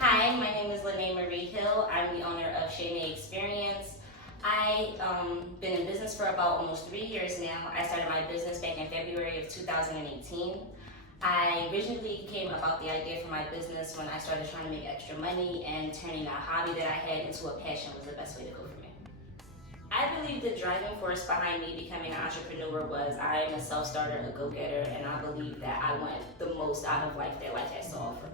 Hi, my name is Lenai-Marie Hill. I'm the owner of Shea Experience. I've been in business for about almost 3 years now. I started my business back in February of 2018. I originally came about the idea for my business when I started trying to make extra money, and turning a hobby that I had into a passion was the best way to go for me. I believe the driving force behind me becoming an entrepreneur was I am a self-starter, a go-getter, and I believe that I want the most out of life that life has to offer.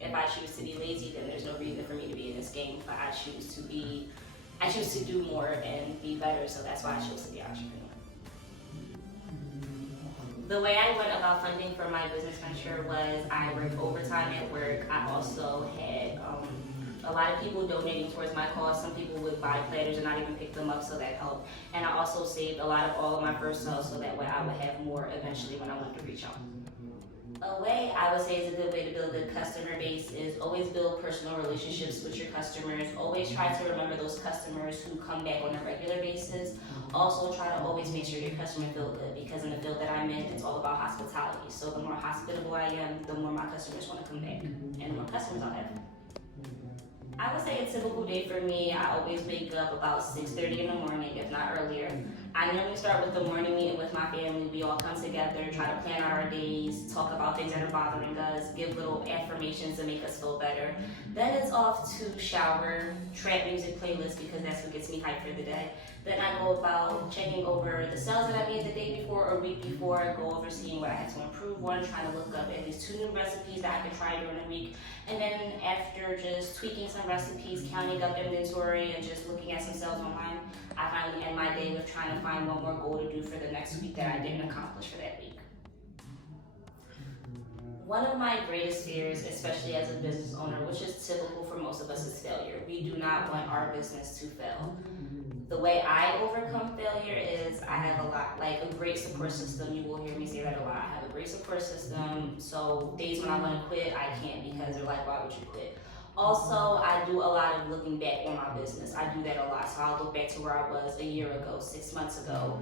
If I choose to be lazy, then there's no reason for me to be in this game, but I choose to do more and be better, so that's why I chose to be an entrepreneur. The way I went about funding for my business venture was I worked overtime at work. I also had a lot of people donating towards my cause. Some people would buy platters and not even pick them up, so that helped. And I also saved a lot of all of my first sales, so that way I would have more eventually when I wanted to reach out. A way I would say is a good way to build a customer base is always build personal relationships with your customers. Always try to remember those customers who come back on a regular basis. Also try to always make sure your customer feel good, because in the field that I'm in, it's all about hospitality. So the more hospitable I am, the more my customers want to come back, and the more customers I'll have. I would say a typical day for me, I always wake up about 6:30 in the morning, if not earlier. I normally start with the morning meeting with my family. We all come together, try to plan out our days, talk about things that are bothering us, give little affirmations to make us feel better. Then it's off to shower, trap music playlist, because that's what gets me hyped for the day. Then I go about checking over the sales that I made the day before or week before. I go over seeing what I had to improve on, trying to look up at least 2 new recipes that I can try during the week. And then after just tweaking some recipes, counting up inventory, and just looking at some sales online, I finally end my day with trying to find one more goal to do for the next week that I didn't accomplish for that week. One of my greatest fears, especially as a business owner, which is typical for most of us, is failure. We do not want our business to fail. The way I overcome failure is I have a great support system. You will hear me say that a lot. I have a great support system, so days when I want to quit, I can't, because they're like, why would you quit? Also, I do a lot of looking back on my business. I do that a lot. So I'll look back to where I was a year ago, 6 months ago,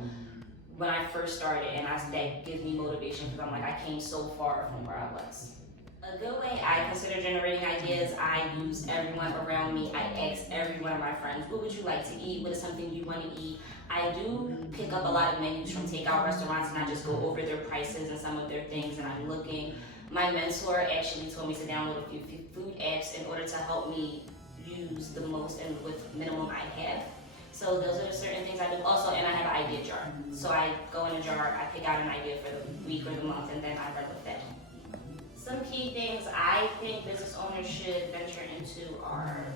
when I first started, and that gives me motivation, because I'm like, I came so far from where I was. A good way I consider generating ideas, I use everyone around me. I ask every one of my friends, what would you like to eat? What is something you want to eat? I do pick up a lot of menus from takeout restaurants, and I just go over their prices and some of their things, and I'm looking. My mentor actually told me to download a few food apps in order to help me use the most and with minimum I have. So those are the certain things I do. Also, and I have an idea jar. So I go in a jar, I pick out an idea for the week or the month, and then I run with that. Some key things I think business owners should venture into are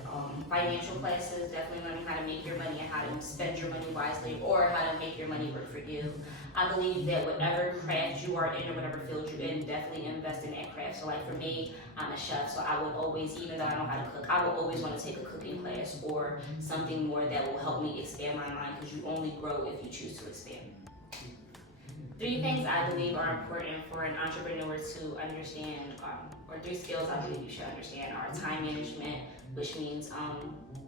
financial classes, definitely learning how to make your money and how to spend your money wisely, or how to make your money work for you. I believe that whatever craft you are in or whatever field you're in, definitely invest in that craft. So like for me, I'm a chef, so I would always, even though I know how to cook, I would always want to take a cooking class or something more that will help me expand my mind, because you only grow if you choose to expand. 3 things I believe are important for an entrepreneur to understand, or 3 skills I believe you should understand, are time management, which means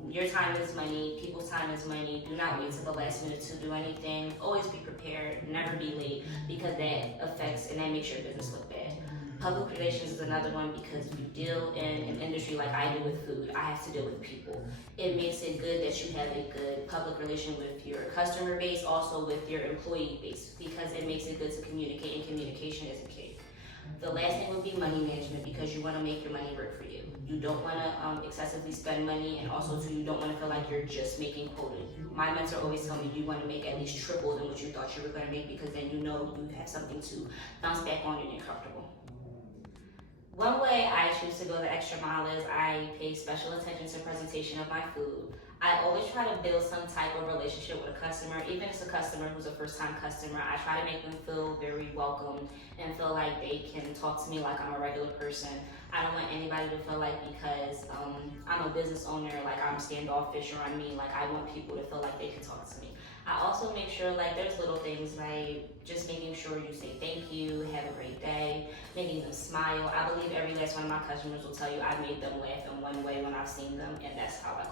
your time is money, people's time is money. Do not wait till the last minute to do anything. Always be prepared, never be late, because that affects and that makes your business look bad. Public relations is another one, because if you deal in an industry like I do with food, I have to deal with people. It makes it good that you have a good public relation with your customer base, also with your employee base, because it makes it good to communicate, and communication is a key. The last thing would be money management, because you want to make your money work for you. You don't want to excessively spend money, and also too, you don't want to feel like you're just making quota. My mentor always told me you want to make at least triple than what you thought you were going to make, because then you know you have something to bounce back on and you're comfortable. One way I choose to go the extra mile is I pay special attention to presentation of my food. I always try to build some type of relationship with a customer, even if it's a customer who's a first-time customer. I try to make them feel very welcomed and feel like they can talk to me like I'm a regular person. I don't want anybody to feel like because I'm a business owner, like I'm standoffish or I'm mean. Like I want people to feel like they can talk to me. I also make sure there's little things like just making sure you say thank you, have a great day, making them smile. I believe every last one of my customers will tell you I made them laugh in one way when I've seen them, and that's how I